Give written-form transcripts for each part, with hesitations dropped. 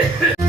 Heartbeat,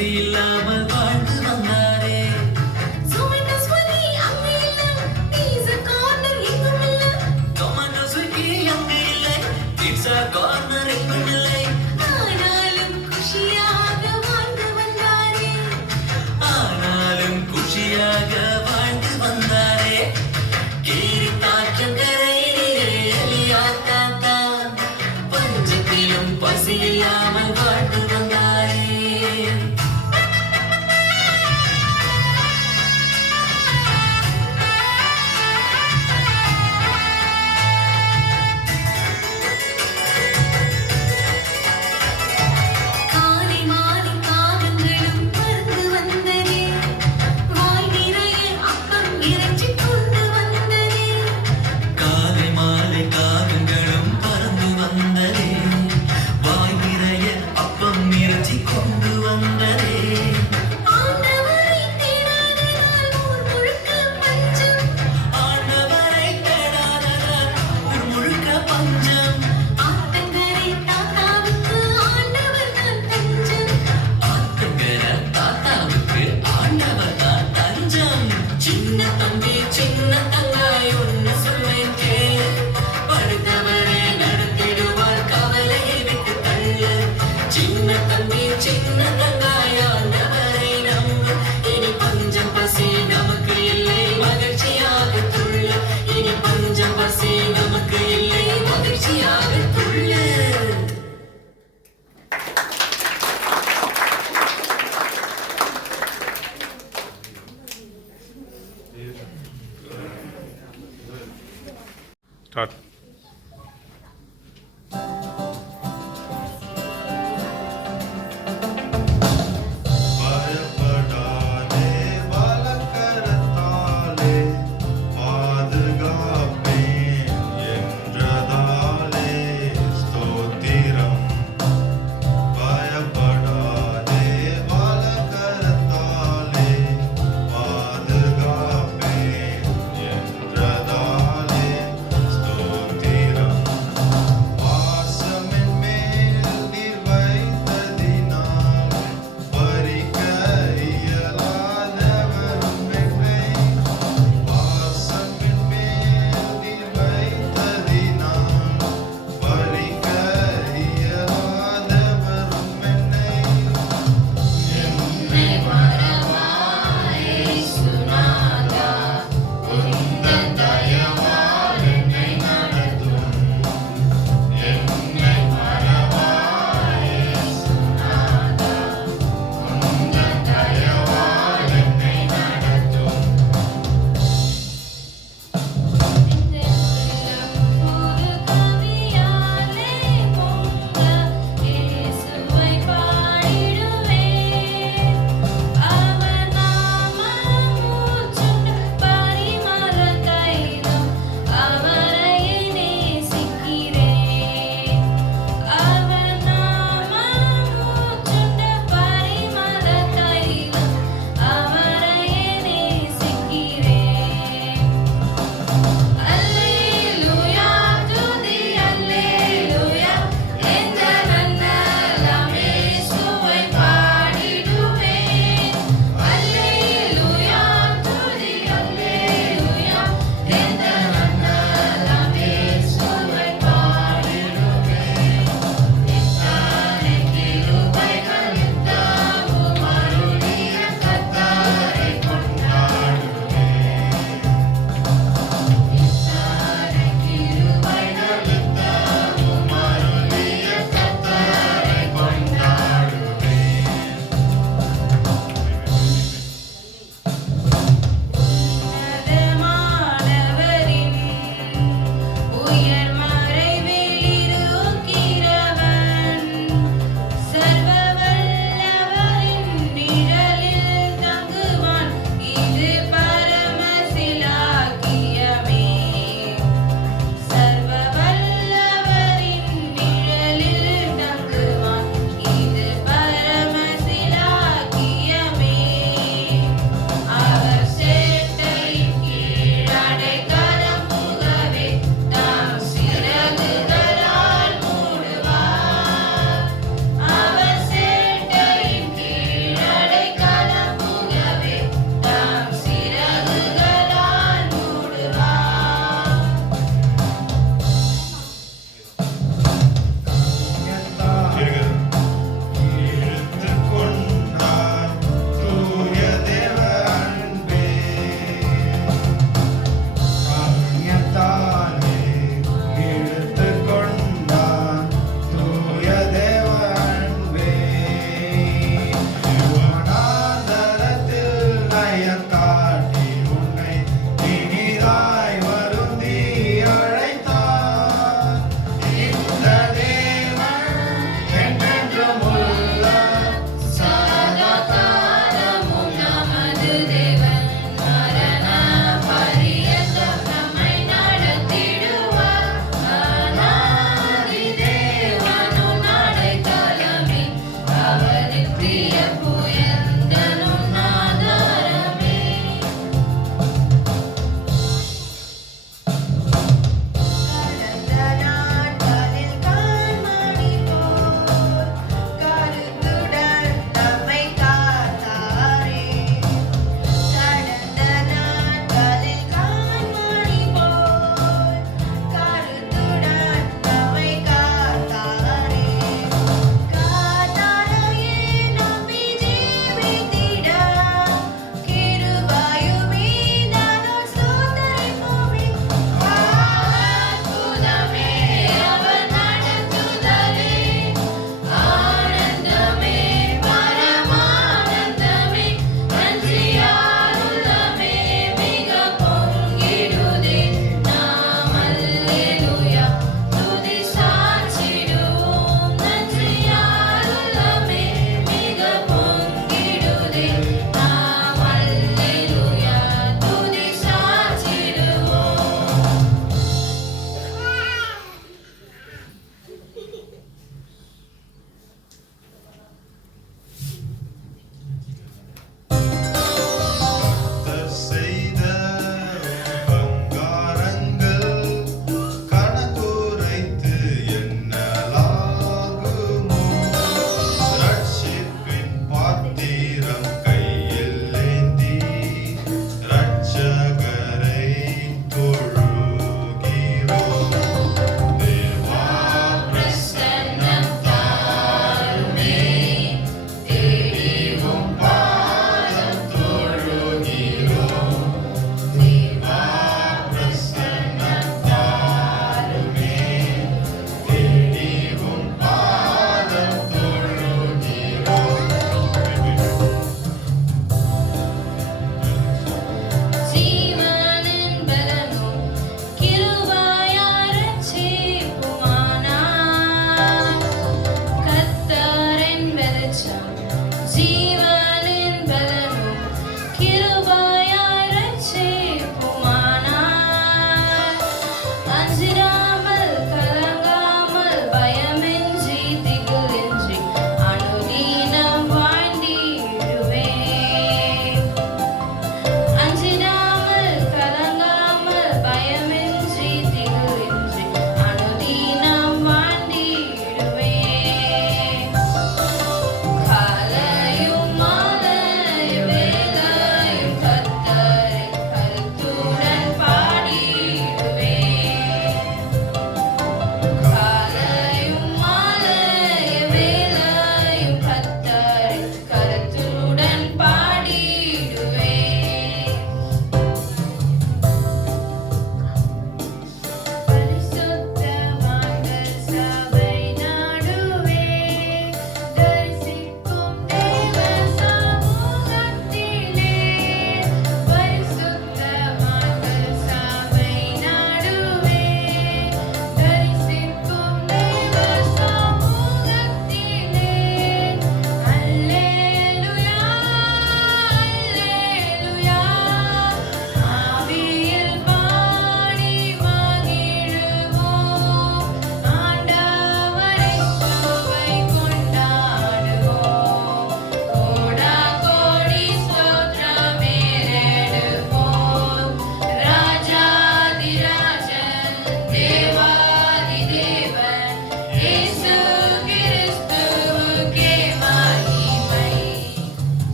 பசி இல்லாமல் வாழ்ந்து வந்தாரே. Zomato, Swiggy, அங்கே இல்ல. Pizza corner எங்கும் இல்ல. டொமேட்டோ ஸ்விக்கி அங்கு இல்லை, பீட்சா கார்னர் எங்கும் இல்லை. ஆனாலும் குஷியாக வாழ்ந்து வந்தாரே. ஆனாலும் குஷியாக வாழ்ந்து வந்தாரே. கீரி காற்றங்கரையிலே எலியா தாத்தா பஞ்சத்திலும் பசி இல்லாமல் வாழ்ந்து வந்தாரே.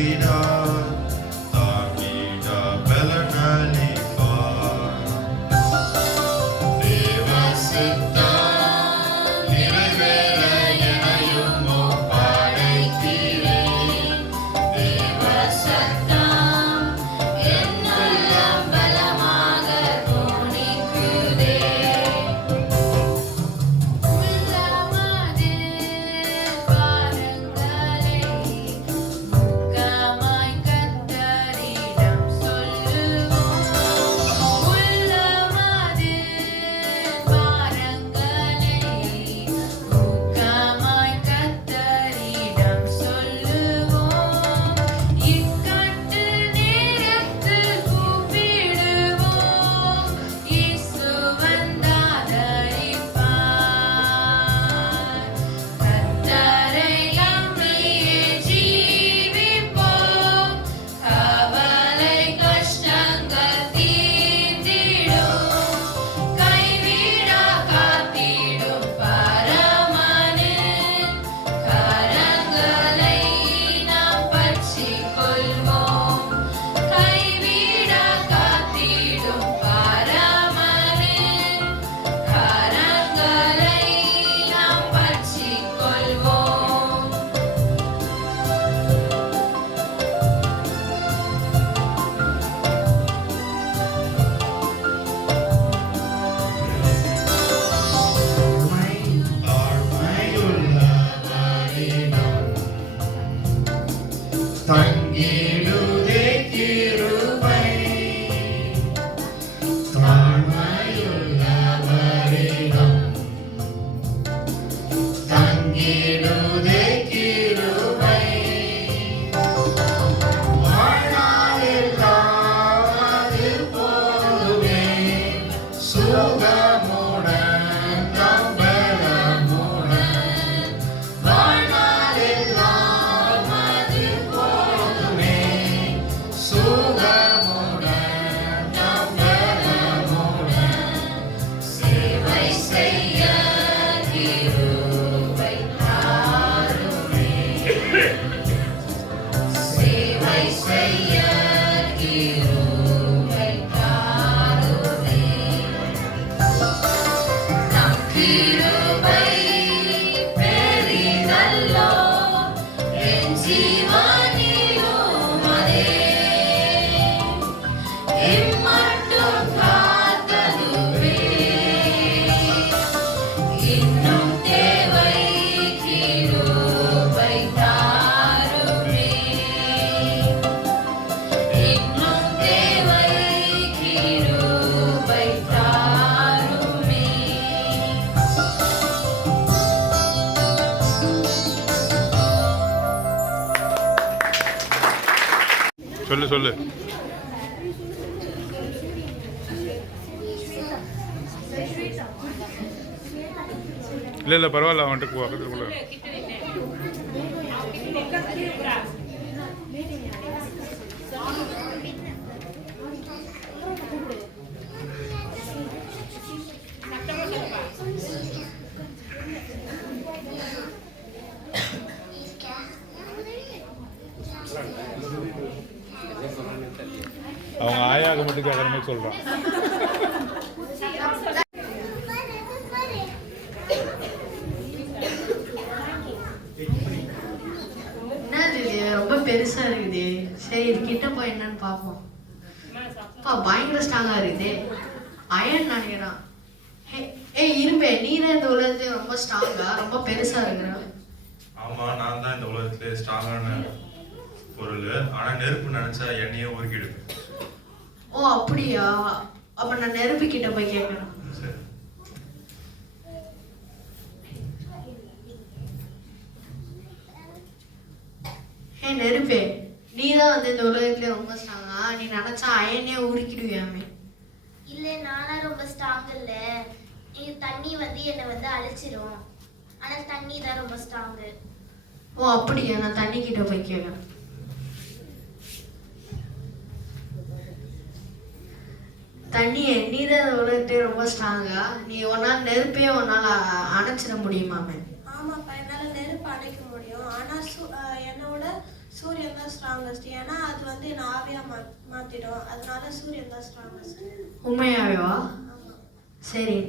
தாங்கிடார் தாங்கிட பலனளிப்பார் தேவ சித்தம் நிறைவேற எனையும் ஒப்படைக்கிறேன் தேவ சத்தம் என்னுள்ளம் பலமாக துணிக்குதே உள்ளமது பாரங்களை முக்கமாய் கர்த்தரிடம் சொல்லுவோம் உள்ளமது பாரங்களை முக்கமாய் கர்த்தரிடம் சொல்லுவோம் இக்கட்டு நேரத்தில் கூப்பிடுவோம் இயேசு வந்தாதரிப்பார் கர்த்தரை நம்பியே ஜீவிப்போம் கவலை கஷ்டங்கள் தீர்ந்திடும் கைவிடா காத்திடும் பரமனின் கரங்களை நாம் பற்றிக் கொள்வோம் கைவிடா காத்திடும் பரமனின் கரங்களை நாம் பற்றிக் கொள்வோம் தாழ்மையுள்ளவரிடம் தங்கிடுதே கிருபை தாழ்மையுள்ளவரிடம் தங்கிடுதே கிருபை வாழ்நாளெல்லாம் அது போதுமே சுகமுடன் தம்பலமுடன் வாழ்நாளெல்லாம் அது போதுமே சுகமுடன் தம்பலமுடன் சேவை செய்ய கிருபை தாருமே சேவை செய்ய கிருபை தாருமே நம் கிருபை பெரிதல்லோ என் ஜீவனிலும் அதே இம்மட்டும் காத்ததுவே இன்னும் தேவை கிருபை தாருமே இன்னும் தேவை கிருபை தாருமே சொல்லு சொல்லு இல்லை இல்லை பரவாயில்ல அவன்கிட்ட பக்கத்தில் கூட அவங்க ஆயாக மட்டும் கேட்குற மாதிரி சொல்கிறான். என்னது இது ரொம்ப பெருசா இருக்குது. சரி இது கிட்ட போய் என்னன்னு பார்ப்போம். அப்பா பயங்கர ஸ்ட்ராங்கா இருக்குது. அயன் நினைக்கிறான். ஏய் இரும்பே, நீ தான் இந்த உலகத்துல ரொம்ப ஸ்ட்ராங்கா ரொம்ப பெருசா இருக்கிற. ஆமா, நான் தான் இந்த உலகத்திலே ஸ்ட்ராங்கான பொருள். ஆனா நெருப்பு நினைச்சா எண்ணெயே உருக்கிடுது. ஓ அப்படியா? அப்ப நான் நெருப்பு கிட்ட போய் கேட்கறேன். சரி. ஹே நெருப்பே, நீ தான் வந்து இந்த உலகத்துல ரொம்ப ஸ்ட்ராங்கா. நீ நினைச்சா அயனே உருக்கிடுவியாமே. இல்ல நானா ரொம்ப ஸ்ட்ராங் இல்ல. இது தண்ணி வந்து என்னை வந்து அழிச்சிரும். ஆனா தண்ணி தான் ரொம்ப ஸ்ட்ராங். ஓ அப்படியா? நான் தண்ணி கிட்ட போய் கேட்கறேன். தண்ணியே, நீ தான் இந்த உலகத்திலே ரொம்ப ஸ்ட்ராங்கா. நீ ஒன்னால் நெருப்பே உன்னால அணைச்சிட முடியுமாமே? ஆமாப்பா, என்னால் நெருப்பு அணைக்க முடியும். ஆனால் என்னோட சூரியன் தான் ஸ்ட்ராங்கஸ்ட். ஏன்னா அது வந்து என்ன ஆவியா மாத்திடும். அதனால சூரியன் தான் ஸ்ட்ராங்கஸ்ட். உண்மையாவேவா? சரி.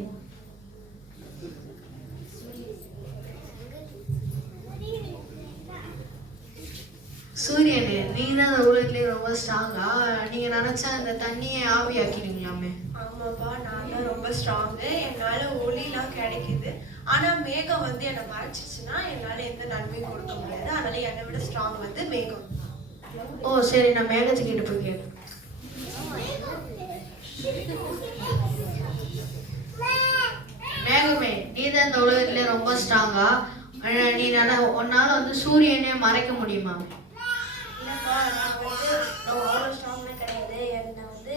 சூரியனே, நீங்க தான் அந்த உலகத்திலே ரொம்ப ஸ்ட்ராங்கா? நீங்க நினைச்சா அந்த தண்ணியை ஆவியாக்கிடுவீங்களாமே. ஆமாப்பா, நான் தான் ரொம்ப ஸ்ட்ராங்கு. என்னால ஒளிலாம் கிடைக்குது. ஆனா மேகம் வந்து என்னை மறைச்சிச்சுன்னா என்னால எந்த நன்மையும் கொடுக்க முடியாது. அதனால என்னை விட ஸ்ட்ராங் வந்து மேகம். ஓ சரி, நான் மேகத்துக்கிட்ட போய் கேட்பேன். மேகமே, நீ தான் இந்த உலகத்திலே ரொம்ப ஸ்ட்ராங்கா? நீ உன்னால வந்து சூரியனே மறைக்க முடியுமா? இல்லப்பா, நான் வந்து அவ்வளோ ஸ்ட்ராங்லாம் கிடையாது. என்னை வந்து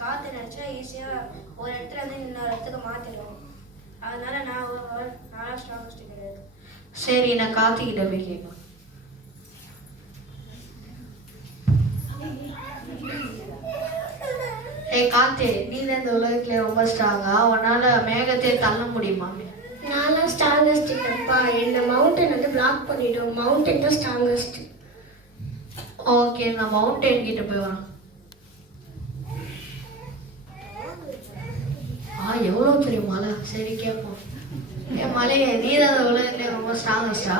காற்று நினச்சா ஈஸியாக ஒரு இடத்துல இருந்து இன்னொரு இடத்துக்கு மாற்றிடும். அதனால நான் ஸ்ட்ராங்கஸ்ட் கிடையாது. சரி, நான் கார்த்திகிட்ட போய் கேட்பேன். காத்தே, நீ தான் இந்த உலகத்துல ரொம்ப ஸ்ட்ராங்கா? உன்னால மேகத்தை தள்ள முடியுமா? நான்லாம் ஸ்ட்ராங்கஸ்ட் இல்லைப்பா. என்ன மவுண்டன் வந்து பிளாக் பண்ணிடும். மவுண்டன் தான் ஸ்ட்ராங்கஸ்ட். ஓகே, நான் மவுண்டன் கிட்ட போய் வரேன். எவ்வளோ பெரிய மலை. சரி கேட்போம். மலையே, நீ தான் இந்த உலகத்துல ரொம்ப ஸ்ட்ராங்கஸ்டா?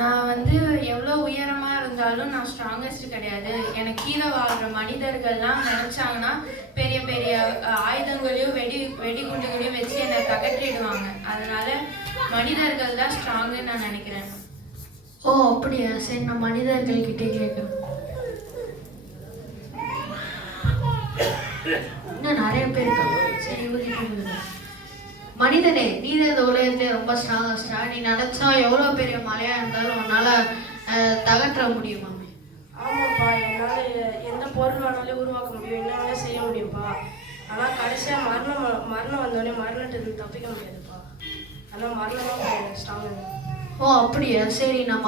நான் வந்து எவ்வளோ உயரமாக இருந்தாலும் நான் ஸ்ட்ராங்கஸ்ட் கிடையாது. எனக்கு கீழே வாழ்கிற மனிதர்கள்லாம் நினச்சாங்கன்னா பெரிய பெரிய ஆயுதங்களையும் வெடிகுண்டுகளையும் வச்சு என்னை தகற்றிடுவாங்க. அதனால மனிதர்கள் தான் ஸ்ட்ராங்குன்னு நான் நினைக்கிறேன். ஓ அப்படியா? சரி, நான் மனிதர்கள்கிட்டே கேட்குறேன். இன்னும் நிறைய பேர் இருக்காங்க. சரி, இவங்க மனிதனே, நீ தான் இந்த உலகத்திலே ரொம்ப ஸ்ட்ராங்கஸ்டா? நீ நினைச்சா எவ்வளோ பெரிய மலையா இருந்தாலும் உன்னால தகற்ற முடியுமா? ஆமாப்பா, என்னால் எந்த பொருள் வேணாலும் உருவாக்க முடியும், என்னால செய்ய முடியும்ப்பா. ஆனால் கடைசியாக மரணம் வந்தோடனே மரணத்துக்கு தப்பிக்க முடியாதுப்பா. ஆனால் மரணமாக ஸ்ட்ராங். ஓ அப்படியா? சரி, நான்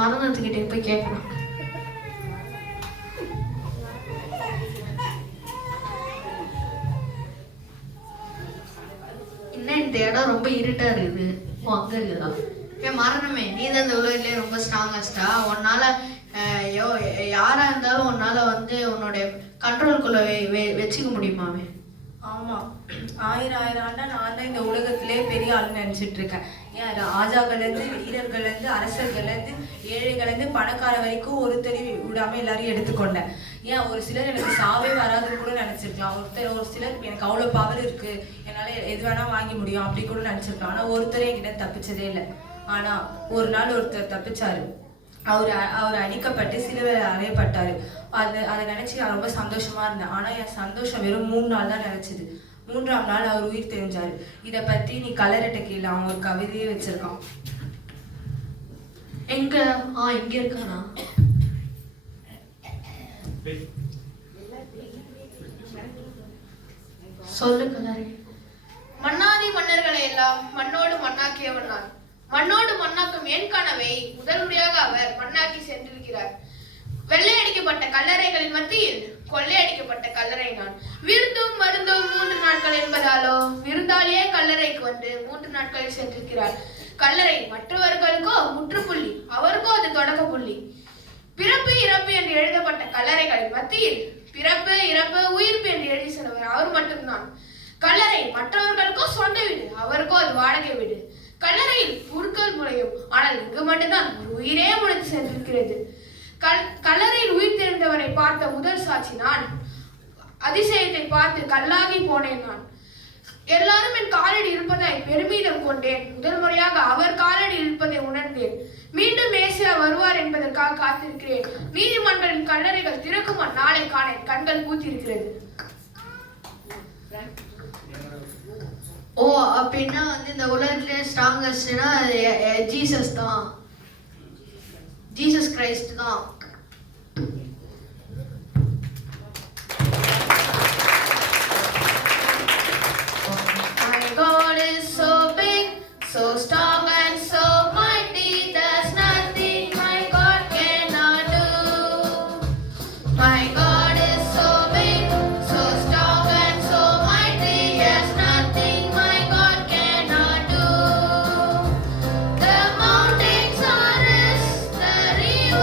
மரணத்துக்கிட்டே போய் கேட்குறேன். இந்த இடம் ரொம்ப இருட்டா இருக்குது. ஓ அங்க இருக்குதா? மரணமே, நீ தான் இந்த உலகத்திலே ரொம்ப ஸ்ட்ராங்கஸ்டா? உன்னால யாரா இருந்தாலும் உன்னால வந்து உன்னுடைய கண்ட்ரோல்குள்ள வச்சுக்க முடியுமாவே? ஆமாம், ஆயிரம் ஆண்டா நான் தான் இந்த உலகத்திலே பெரிய ஆளுன்னு நினச்சிட்டு இருக்கேன். ஏன் ராஜாக்கள்லேருந்து வீரர்கள்லேருந்து அரசர்கள்லேருந்து ஏழைகள்லேருந்து பணக்கார வரைக்கும் ஒருத்தர் விடாமல் எல்லாரையும் எடுத்துக்கொண்டேன். ஏன் ஒரு சிலர் எனக்கு சாவே வராதுன்னு கூட நினச்சிருக்கலாம். ஒரு சிலர் எனக்கு அவ்வளோ பவர் இருக்குது, என்னால் எது வேணால் வாங்கி முடியும் அப்படி கூட நினச்சிருக்கலாம். ஆனால் ஒருத்தரே என்கிட்ட தப்பிச்சதே இல்லை. ஆனால் ஒரு நாள் ஒருத்தர் தப்பிச்சாரு. அவர் அடிக்கப்பட்டு சிலுவையில் அறையப்பட்டார். அதை நினச்சி நான் ரொம்ப சந்தோஷமாக இருந்தேன். ஆனால் என் சந்தோஷம் வெறும் 3 நாள் தான் நினச்சிது. 3ஆம் நாள் அவர் உயிர் தெரிஞ்சார். இதை பற்றி நீ கலரட்ட கீழே அவன் ஒரு கவிதையே வச்சிருக்கான். எங்க? இங்க இருக்கானா? சொல்லு கலரி. மன்னாதி மன்னர்களை எல்லாம் மண்ணோடு மண்ணாக்கியவன் நான். மண்ணோடு மண்ணாக்கும் என் கனவை முதல் முறையாக அவர் மண்ணாக்கி சென்றிருக்கிறார். வெள்ளையடிக்கப்பட்ட கல்லறைகளின் மத்தியில் கொள்ளையடிக்கப்பட்ட கல்லறை நான். விருந்தும் மருந்தும் 3 நாட்கள் என்பதாலோ விருந்தாளியே கல்லறைக்கு வந்து 3 நாட்களில் சென்றிருக்கிறார். கல்லறை மற்றவர்களுக்கோ முற்றுப்புள்ளி, அவருக்கோ அது தொடக்க புள்ளி. பிறப்பு இறப்பு என்று எழுதப்பட்ட கல்லறைகளின் மத்தியில் பிறப்பு இறப்பு உயிர்ப்பு என்று எழுதி சென்றவர் அவர் மட்டும்தான். கல்லறை மற்றவர்களுக்கோ சொந்த வீடு, அவருக்கோ அது வாடகை வீடு. கல்லறையில் புற்கள் முளையும், ஆனால் இங்கு மட்டும்தான் ஒரு உயிரே முளைத்து சென்றிருக்கிறது. கல்லறையில் உயிர் தெரிந்தவரை பார்த்த முதல் சாட்சி நான். அதிசயத்தை பார்த்து கல்லாகி போனேன் நான். எல்லாரும் என் காலடி இருப்பதாய் பெருமிதம் கொண்டேன். முதல் முறையாக அவர் காலடி இருப்பதை உணர்ந்தேன். மீண்டும் மேசியா வருவார் என்பதற்காக காத்திருக்கிறேன். நீதிமன்றத்தின் கல்லறைகள் திறக்கும் நாளை காண கண்கள் பூத்திருக்கிறது. ஓ அப்படின்னா வந்து இந்த உலகத்திலே ஸ்ட்ராங்கஸ்ட்னா ஜீசஸ் தான். ஜீசஸ் கிரைஸ்ட் தான். My God is so big, so strong and so mighty. There's nothing my God cannot do. My God is so big, so strong and so mighty. Yes, nothing my God cannot do. The mountains are His, the rivers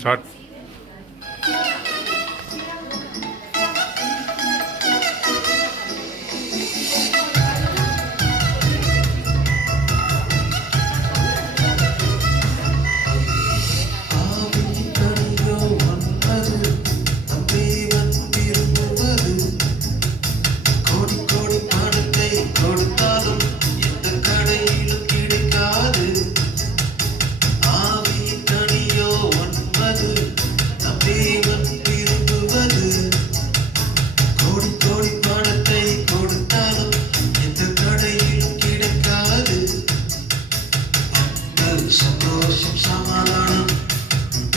start. சந்தோஷம் சமாதானம்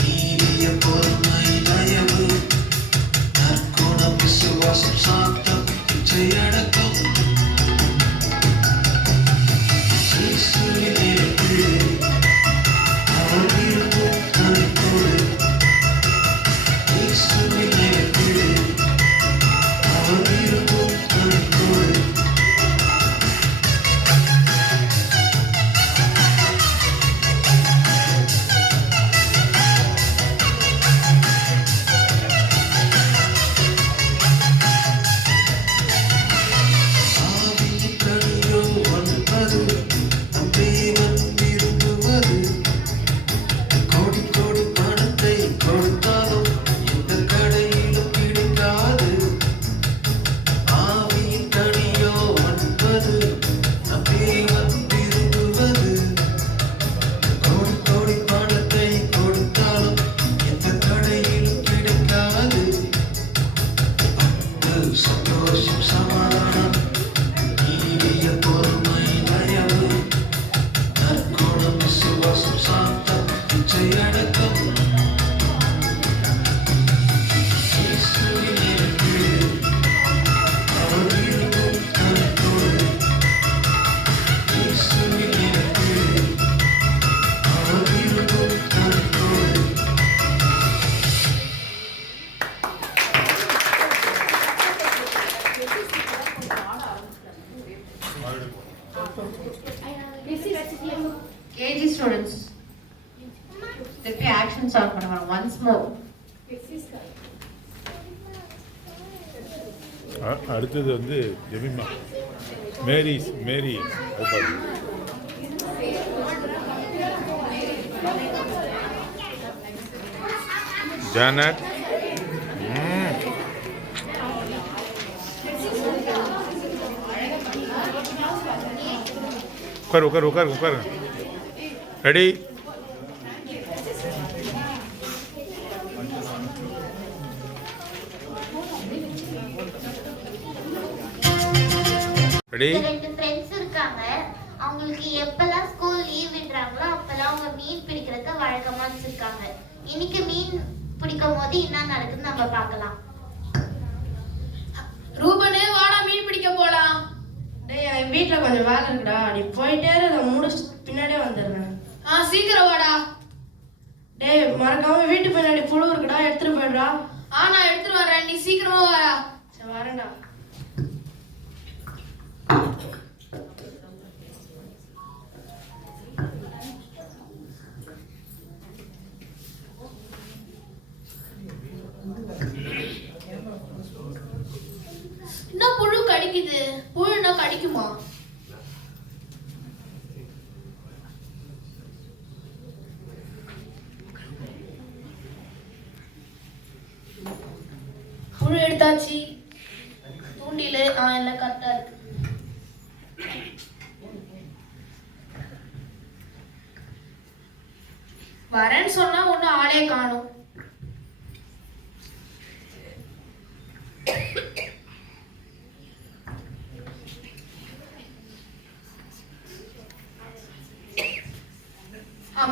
நீடிய பொறுமை தயவு நற்குணம் விசுவாசம் சாந்தம் இச்சையடக்கம் இயேசுவின் நிலைத்திடு அவர் விரும்பும் கனித்தோடு இயேசுவின் நிலைத்திடு அவர் விரும்பும் கனித்தோடு சந்தோஷம் சமாதானம் நீடிய பொறுமை தயவு நற்குணம் விசுவாசம் சாந்தம் இச்சையடக்கம் இயேசுவின் நிலைத்திடு அவர் விரும்பும் கனித்தோடு இயேசுவின் நிலைத்திடு அவர் விரும்பும் கனித்தோடு KG students, திருப்பி action start பண்ணுவாங்க once more. அடுத்தது வந்து ஜெமிமா மேரி அது பாருங்க. ஜானட் உட்காரு. ரெடி? ரெடி? ரெண்டு ஃப்ரெண்ட்ஸ் இருக்காங்க. அவங்களுக்கு எப்பெல்லாம் ஸ்கூல் லீவ் விடுறாங்களோ அப்பெல்லாம் அவங்க மீன் பிடிக்கிறதுக்கு வழக்கமா வச்சிருக்காங்க. இன்னைக்கு மீன் பிடிக்கும் போது என்ன நடக்குதுன்னு நம்ம பார்க்கலாம். ரூபனே வாடா மீன் பிடிக்க போலாம். டேய் என் வீட்டில் கொஞ்சம் வேலை இருக்குடா, நீ போயிட்டே அதை முடிச்சு பின்னாடியே வந்துடுறேன். சீக்கிரம் வாடா. டேய் மறக்காம வீட்டு பின்னாடி புழு இருக்குடா, எடுத்துட்டு போயிடுறா. நான் எடுத்துட்டு வரேன், நீ சீக்கிரமா வாடா. சரி வரேன்டா. என்ன புழு கடிக்குது? புழுனா கடிக்குமா? புழு எடுத்தாச்சு. தூண்டில எல்லாம் கரெக்டா இருக்கு. வரேன்னு சொன்னா ஒன்னும் ஆளே காணும்.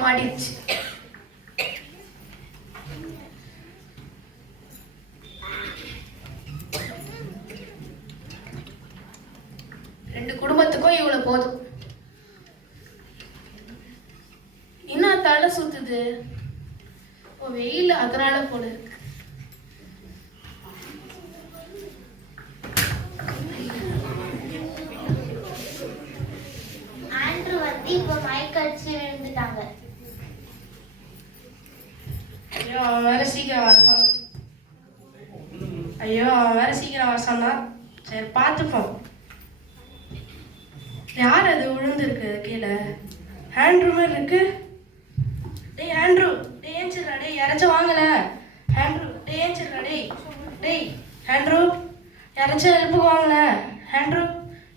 மாட்டிடுச்சு. ரெண்டு குடும்பத்துக்கும் இவ்வளவு போதும். என்ன தலை சுத்துது? வெயில் அதனால போல இருக்கு. ஆண்ட்ரூ வந்து இப்ப மயக்க அடிச்சு விழுந்துட்டாங்க. அவன் வேற சீக்கிரம் வர சொன்னான். சரி பார்த்துப்போம். யார் அது விழுந்துருக்கு கீழே? ஹேண்ட்ரூ மாதிரி இருக்கு. டேய் ஹேண்ட்ரூ, டேய் ஏஞ்சிடுறா, டேய் யாராச்சும் வாங்கல. ஹேண்ட்ரூ, டேய் ஏஞ்சிடுறா, டேய் ஹேண்ட்ரூ, யாராச்சும் ஹெல்ப்புக்கு வாங்கல. ஹேண்ட்ரூ,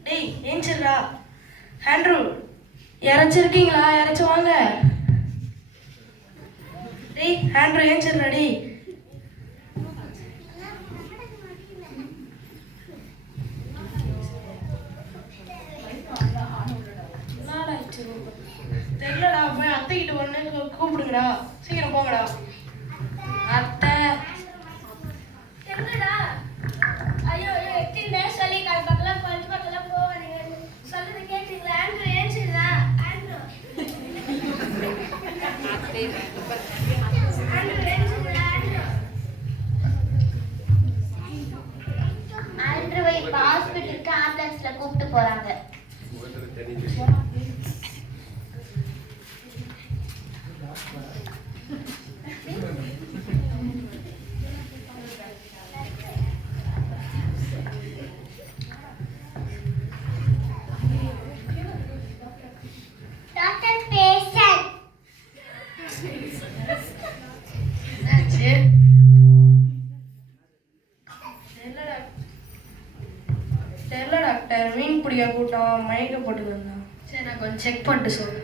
டேய் ஏஞ்சிடுறா. ஹேண்ட்ரூ, யாராச்சும் இருக்கீங்களா? யாராச்சும் வாங்க. டேய் ஹேண்ட்ரூ ஏஞ்சிடுறா, டேய். தெரியலடா, போய் அத்தைக்கிட்ட ஒன்று கூப்பிடுங்கடா, சீக்கிரம் போங்கடா. அத்தை என்னடா? ஐயோ எத்தனை நேரம் சொல்லி கால் பக்கலாம் பஞ்சு பக்கலாம் போவாதீங்க. சொல்றது கேட்டீங்களா? ஆண்ட்ரூ ஏஞ்சிடுறா. ஆண்ட்ரூ ஏஞ்சிடுறா. ஆண்ட்ரூவை இப்போ ஹாஸ்பிட்டலுக்கு ஆம்புலன்ஸ்ல கூப்பிட்டு போறாங்க. Doctor patient. தெரியல டாக்டர், மீன் பிடிக்க கூட்டம் மயக்க போட்டு வந்தான். சரி நான் கொஞ்சம் செக் பண்ணிட்டு சொல்லு.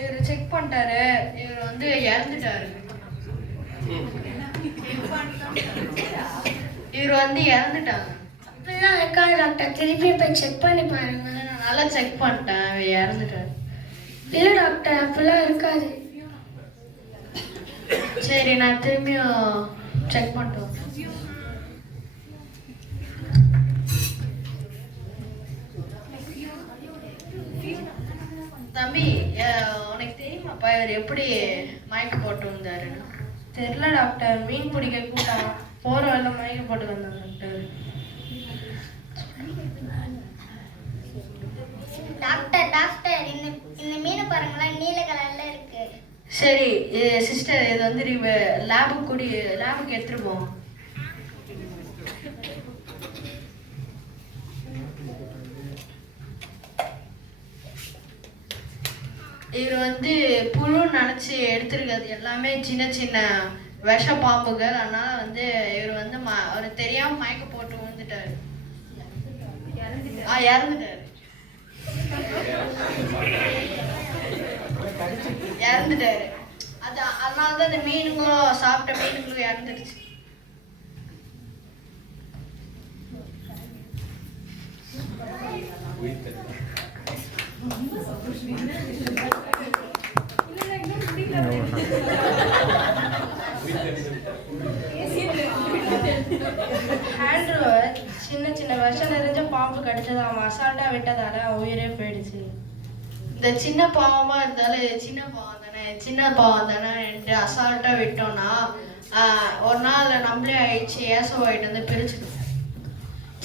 இவர் செக் பண்ணிட்டாரு, இவர் வந்து இறந்துட்டாரு. இவர் வந்து இறந்துட்டாங்க. அப்படிலாம் இருக்காது டாக்டர், திருப்பி போய் செக் பண்ணி பாருங்க. நான் நல்லா செக் பண்ணிட்டேன், இவர் இறந்துட்டாரு. இல்லை டாக்டர், அப்படிலாம் இருக்காது. சரி நான் திரும்பியும் செக் பண்ணிட்டு வரேன். தம்பி, உனக்கு தெரியுமாப்பா இவர் எப்படி மயக்க போட்டு வந்தாருன்னு? தெரியல டாக்டர், மீன் பிடிக்க கூட்டம் போற வழியில மயக்க போட்டு வந்தான் டாக்டர். டாக்டர் டாக்டர், இந்த மீன் பாருங்களேன், நீல கலர்ல இருக்கு. சரி சிஸ்டர், இது வந்து லேபுக்கு எடுத்துட்டு போவோம். இவர் வந்து புழு நினச்சி எடுத்துருக்கிறது எல்லாமே சின்ன சின்ன விஷ பாம்புகள். அதனால வந்து இவர் வந்து அவர் தெரியாம மயக்க போட்டு விழுந்துட்டாரு. இறந்துட்டாரு. அதனாலதான் இந்த மீனுங்களும் சாப்பிட்ட மீனுங்களும் இறந்துடுச்சு. ஆண்ட்ரூவை சின்ன சின்ன விஷம் நிறைஞ்ச பாம்பு கடிச்சது அவன் அசால்ட்டா விட்டதால அவன் உயிரே போயிடுச்சு. இந்த சின்ன பாவமா இருந்தாலும் சின்ன பாவம் தானே என்று அசால்ட்டா விட்டோம்னா ஒரு நாள் நம்மளே ஆயிடுச்சு ஏசவாயிட்டு வந்து பிரிச்சுடும்.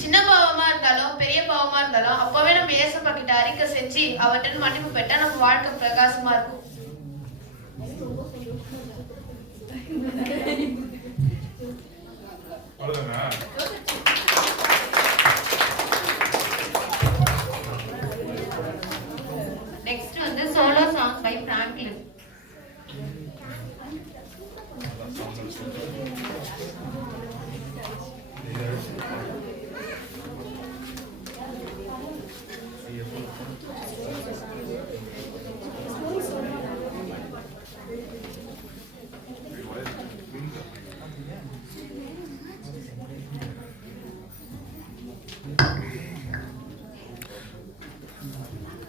சின்ன பாவமா இருந்தாலும் பெரிய பாவமா இருந்தாலும் அப்பவே நம்ம ஏசப்பா கிட்ட அறிக்கை செஞ்சு அவர்கிட்ட மன்னிப்பு பெற்றா நம்ம வாழ்க்கை பிரகாசமா இருக்கும். நெக்ஸ்ட் வந்து solo song by Franklin.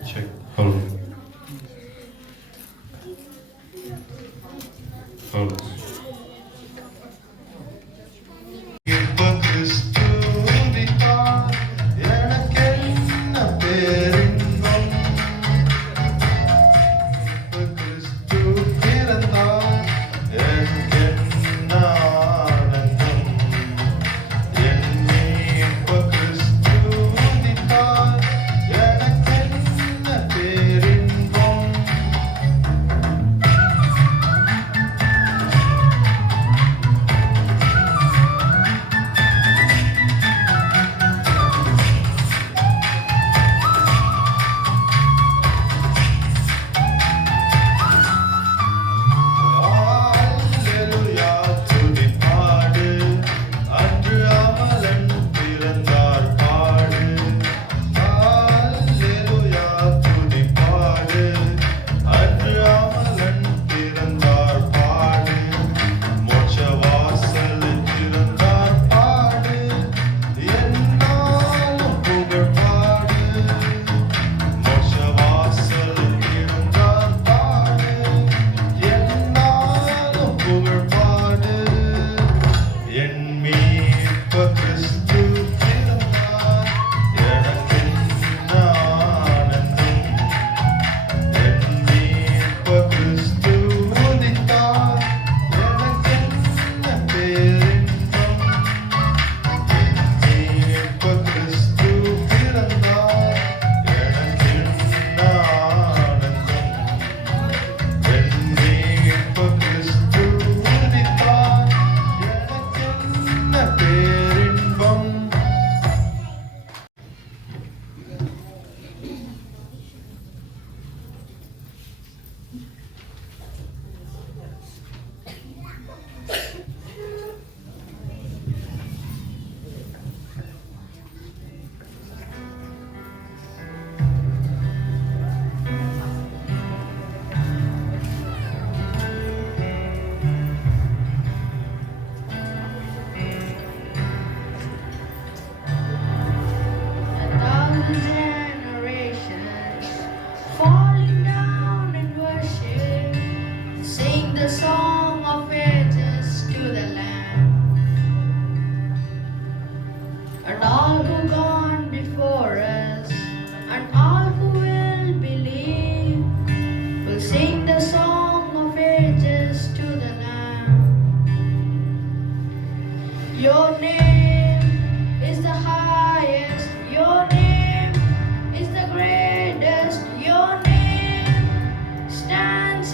Check. Hold. Hold.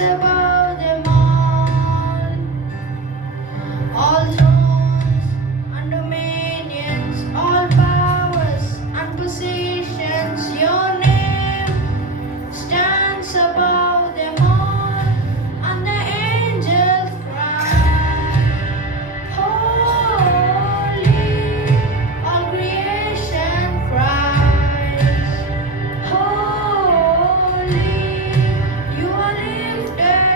above them all. All thrones and dominions, all powers and positions, your name stands above them all. And the angels cry, holy, all creation cries, holy, you are lifted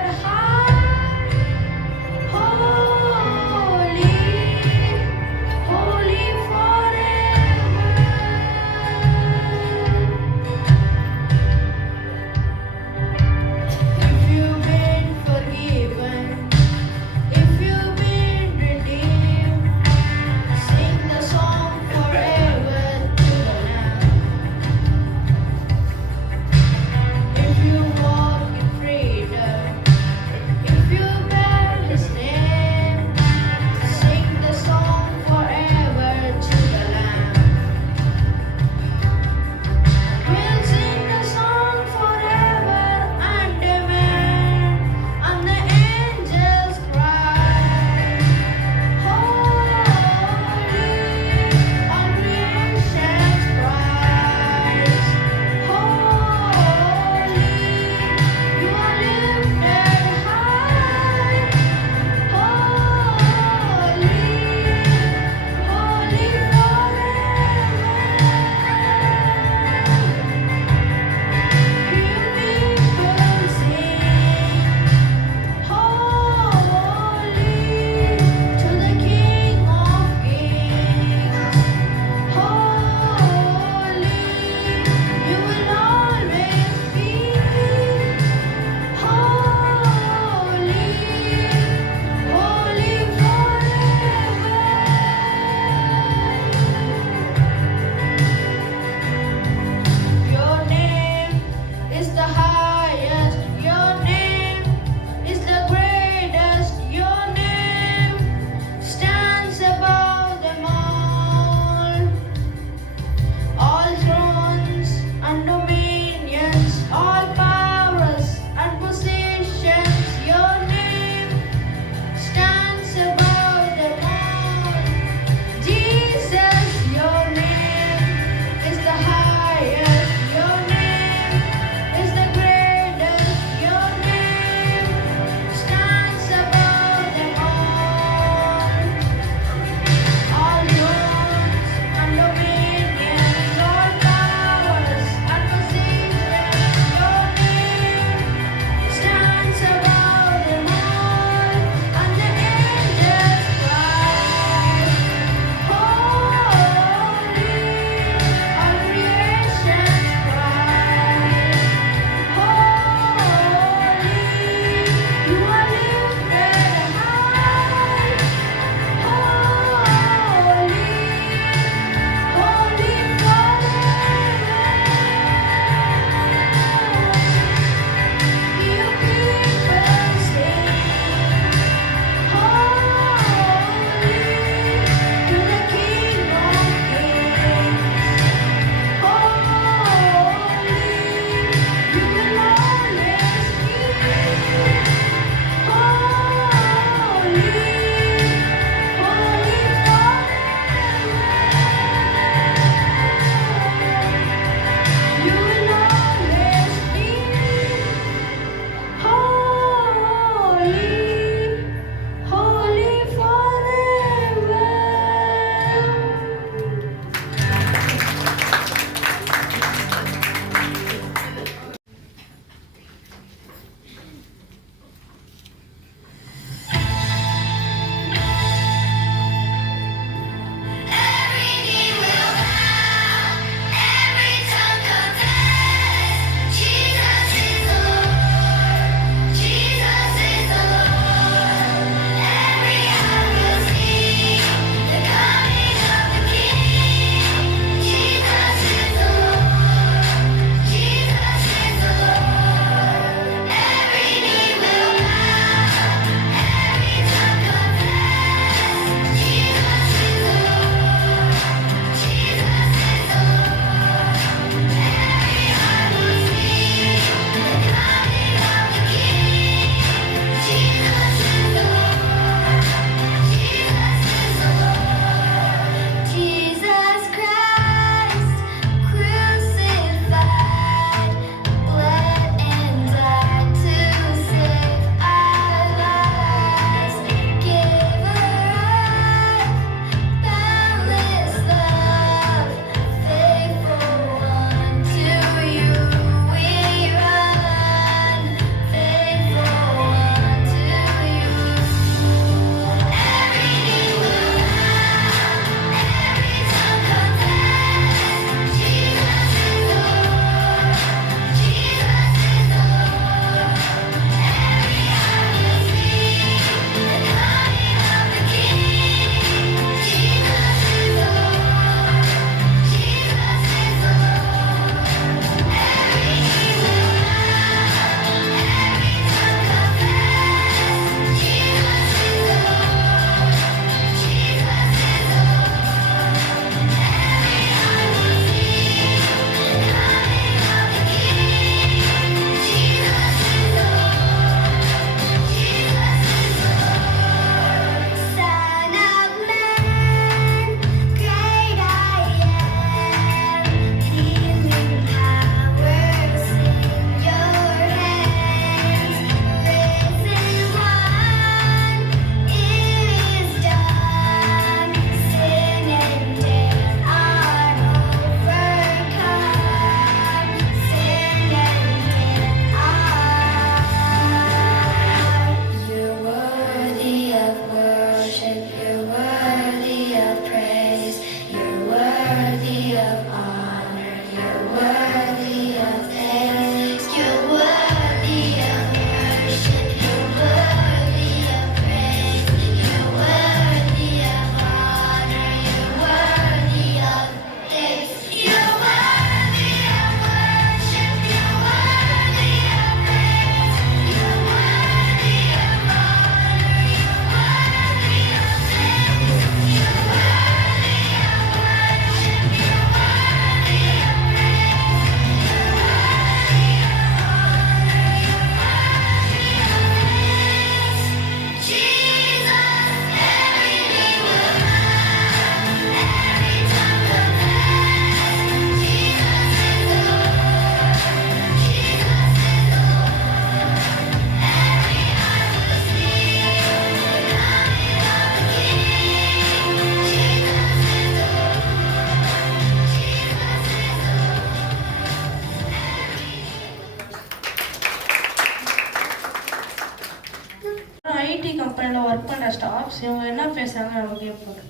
எல்லாரும் ID கம்பெனியில் work பண்ணுற staffs. இவங்க என்ன பேசுகிறாங்க நம்ம கேட்போம்.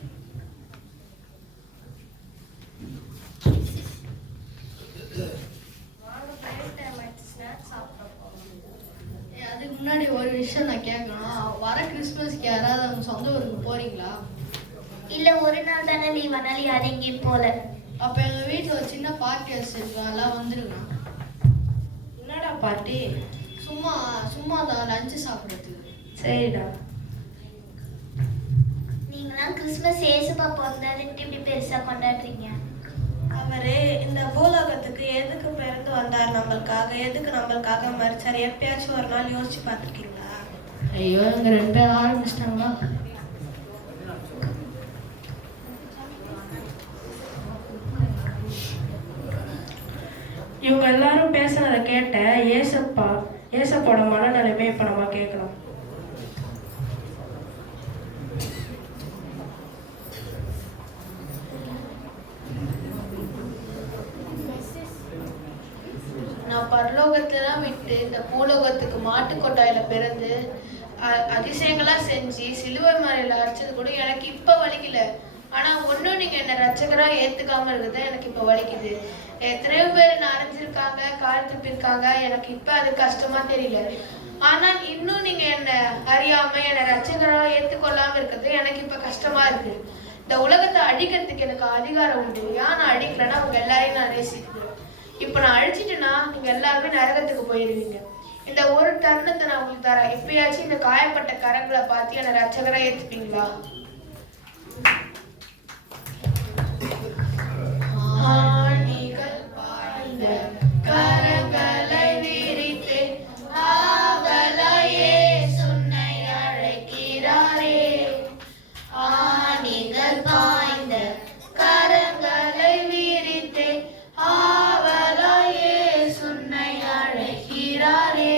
அதுக்கு முன்னாடி ஒரு விஷயம் நான் கேட்கணும். வர கிறிஸ்மஸ்க்கு யாராவது அவங்க சொந்த ஊருக்கு போறீங்களா? இல்ல, ஒரு நாள் தானே லீவ், அதனால யாரும் எங்கேயும் போல. அப்ப எங்க வீட்டுல ஒரு சின்ன பார்ட்டி வச்சிருக்கோம், எல்லாம் வந்துருங்க. என்னடா பார்ட்டி? சும்மா தான் லஞ்சு சாப்பிட்றதுக்கு. சரிடா. நீங்களாம் கிறிஸ்மஸ் ஏசுப்பா பிறந்தாருன்ட்டு இப்படி பெருசா கொண்டாடுறீங்க. அவரு இந்த பூலோகத்துக்கு எதுக்கு பிறந்து வந்தார் நம்மளுக்காக, எதுக்கு நம்மளுக்காக மறிச்சார்? எப்பயாச்சும் ஒரு நாள் யோசிச்சு பார்த்துருக்கீங்களா? ஐயோ, இங்க 2 பேர் ஆரம்பிச்சிட்டாங்களா? இவங்க எல்லாரும் பேசுனதை கேட்ட ஏசப்போட மனநிலைமை இப்ப நம்ம கேட்கலாம். நான் பரலோகத்தெல்லாம் விட்டு இந்த பூலோகத்துக்கு மாட்டு கொட்டாயில பிறந்து அதிசயங்களா செஞ்சு சிலுவை மலையில அரைச்சது கூட எனக்கு இப்ப வலிக்கல. ஆனா ஒன்னும் நீங்க என்ன ரட்சகரா ஏத்துக்காம இருக்குதான் எனக்கு இப்ப வலிக்குது. எத்தனையோ பேர் என்ன அரைஞ்சிருக்காங்க, கால் துப்பிருக்காங்க, எனக்கு இப்ப அது கஷ்டமா தெரியல. ஆனா இன்னும் நீங்க என்ன அறியாம என்ன ரட்சகரா ஏத்துக்கொள்ளாம இருக்கிறது எனக்கு இப்ப கஷ்டமா இருக்கு. இந்த உலகத்தை அழிக்கிறதுக்கு எனக்கு அதிகாரம் உண்டு. ஏன் நான் அழிக்கலன்னா அவங்க எல்லாரையும் நான் நேசிக்கிறேன். இப்ப நான் அழிச்சிட்டேன்னா நீங்க எல்லாருமே நரகத்துக்கு போயிருவீங்க. இந்த ஒரு தருணத்தை நான் உங்களுக்கு தரேன். எப்பயாச்சும் இந்த காயப்பட்ட கரங்களை பார்த்து என்ன ரட்சகரா ஏத்துப்பீங்களா? ஆணிகள் பாய்ந்த கரங்களை விரித்து ஆவலையே சுன்னை அழைக்கிறாரே. ஆணிகள் பாய்ந்த கரங்களை விரித்து ஆவலையே சுன்னை அழைக்கிறாரே.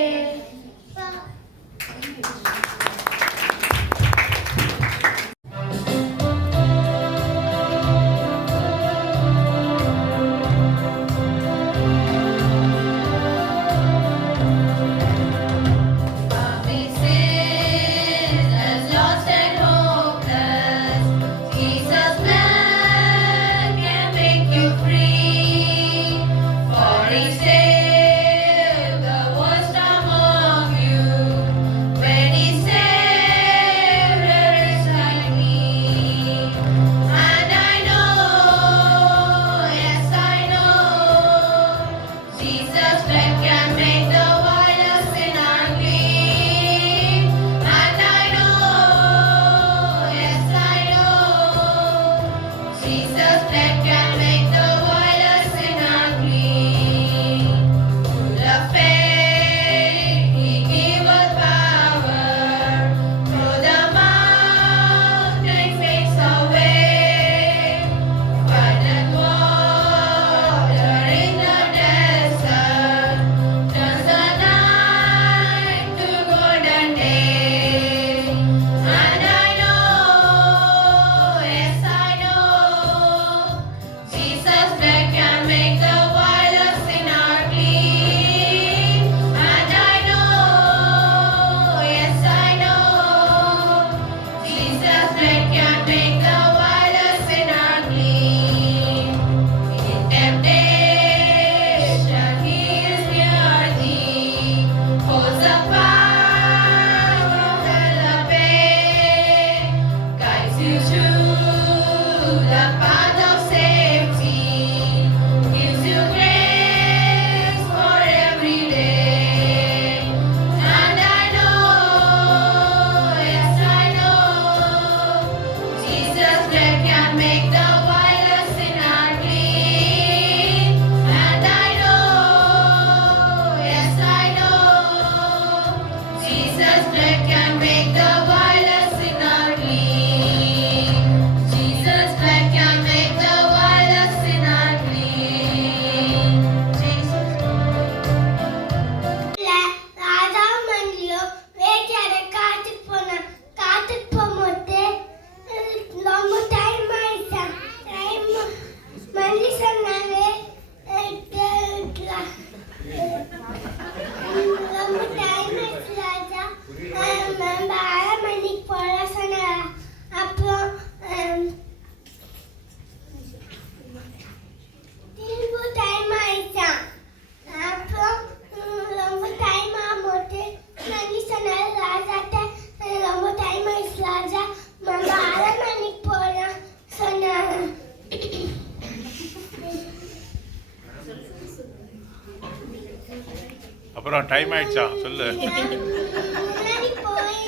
அப்புறம் டைம் ஆயிடுச்சா சொல்லு. முன்னாடி போய்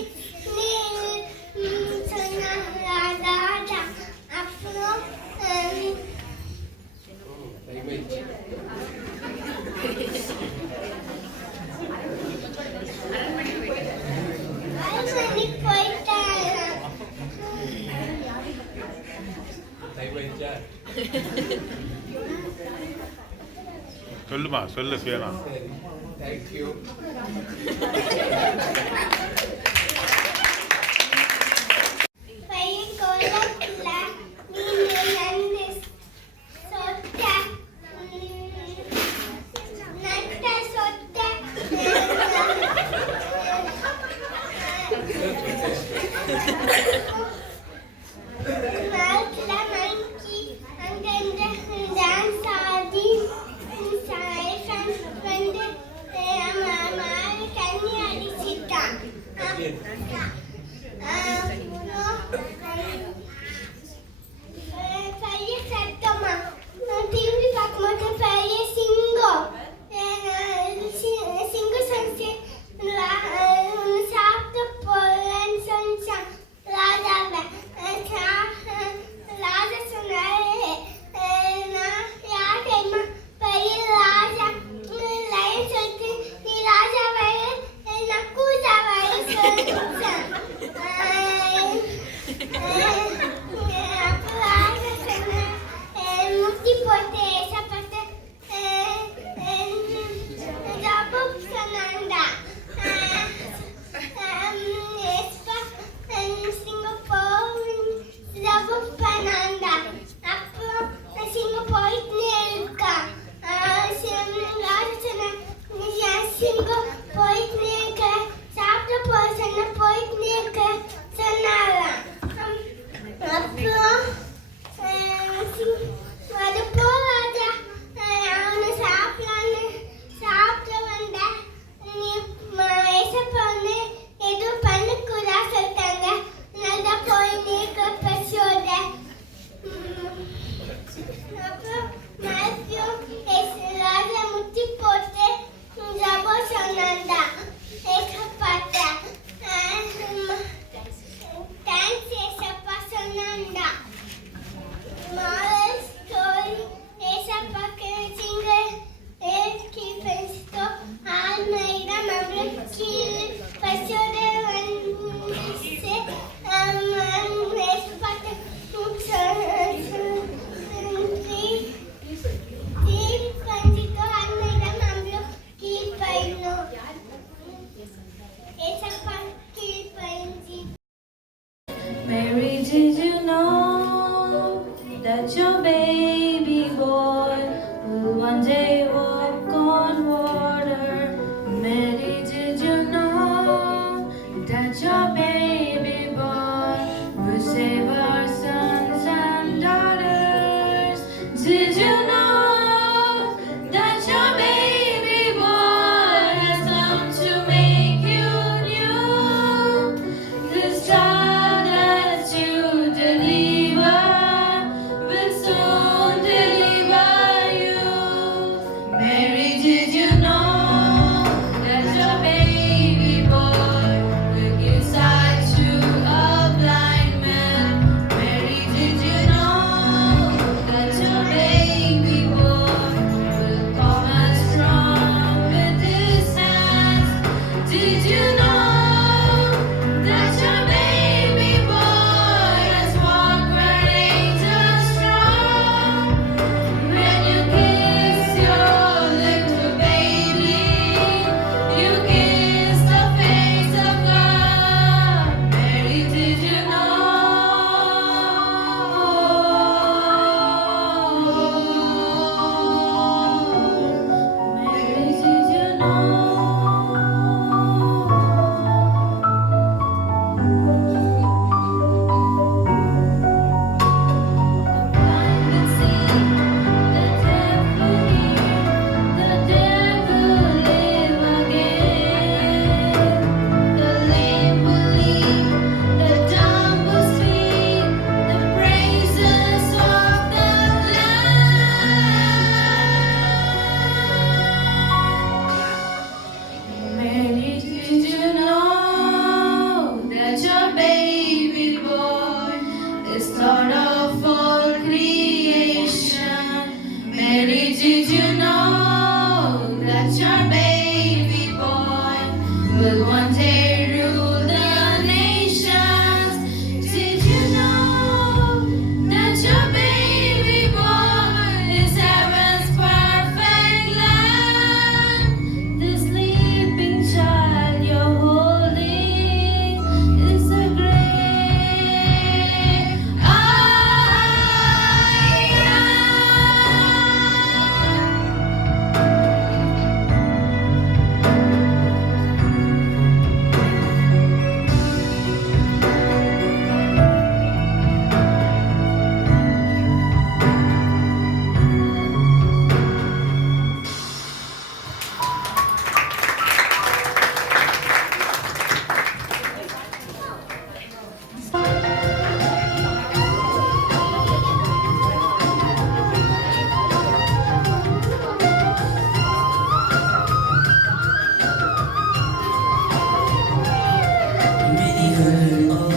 சொன்னாங்க ராஜா. அப்புறம் அரண்மனைக்கு போயிட்டாங்க. சொல்லுமா சொல்லு சுயனா. பையன் கோலத்துல நீங்க நந்து சொட்ட நட்ட சொட்ட நாட்ல மங்கி அங்கங்க டான்ஸ் ஆடி ஃப்ரெண்ட்ஸ் வந்து மாறி கண்ணி அடிச்சிட்டான். பெரிய சத்தமா திரும்பி பார்க்கும்போது பெரிய சிங்கம் சிங்கம் சொல்லி சாப்பிட்டு போறேன்னு சொல்லிச்சான் ராஜாவை. ராஜா சொன்னாரு, நான் யார் தெரியுமா? பெரிய ராஜா லயன் சொல்லிட்டு நீ ராஜாவை நான் கூஜாவை சொல்லிச்சான். அப்போ ராஜா சொன்னார், முட்டி போட்டு ஏசப்பட்டு ஜபு சொன்னாண்டா. சிங்கப்பூர் ஜபு பண்ணாண்டா. அப்புறம் சிங்கப்பூர் இருக்கா. ராஜா சொன்னார், நீ சிங்கம் போயிட்டு இருக்க சாப்பிட்டு போய் சொன்ன போயிட்டு இருக்க சொன்னாராம். அப்புறம் அது போகாதா அவனை சாப்பிடலான்னு சாப்பிட்டு வந்த நீ ஏசப்பா வந்து எதுவும் பண்ணக்கூடா சொல்லிட்டாங்க. நல்லா போய் நீக்க பசியோட. அப்புறம் மறுபடியும் ராஜா முட்டி போட்டு ஜபோ சொன்னாண்டா ஏசப்பாட்ட. தேங்க்ஸ் ஏசப்பா சொன்னாண்டா. மாரல் ஸ்டோரி ஏசப்பாக்கு சிங்கர் கீப்பன்ஸ்டோ ஆல்மைடா மம்லக்கி பசோட வந்து ஏசப்பாக்கு கீப்பன்ஸ்டோ ஆல்மைடா மம்லக்கி பைனோ ஏசப்பா கீப்பன்சி. Mary, did you know that your baby boy will one day walk on water? Mary, did you know that your baby boy will save our sons and daughters? Did you know that your baby boy has come to make you new? This child that you deliver will soon deliver you. Mary, did you know that your baby boy will give sight விழிகள்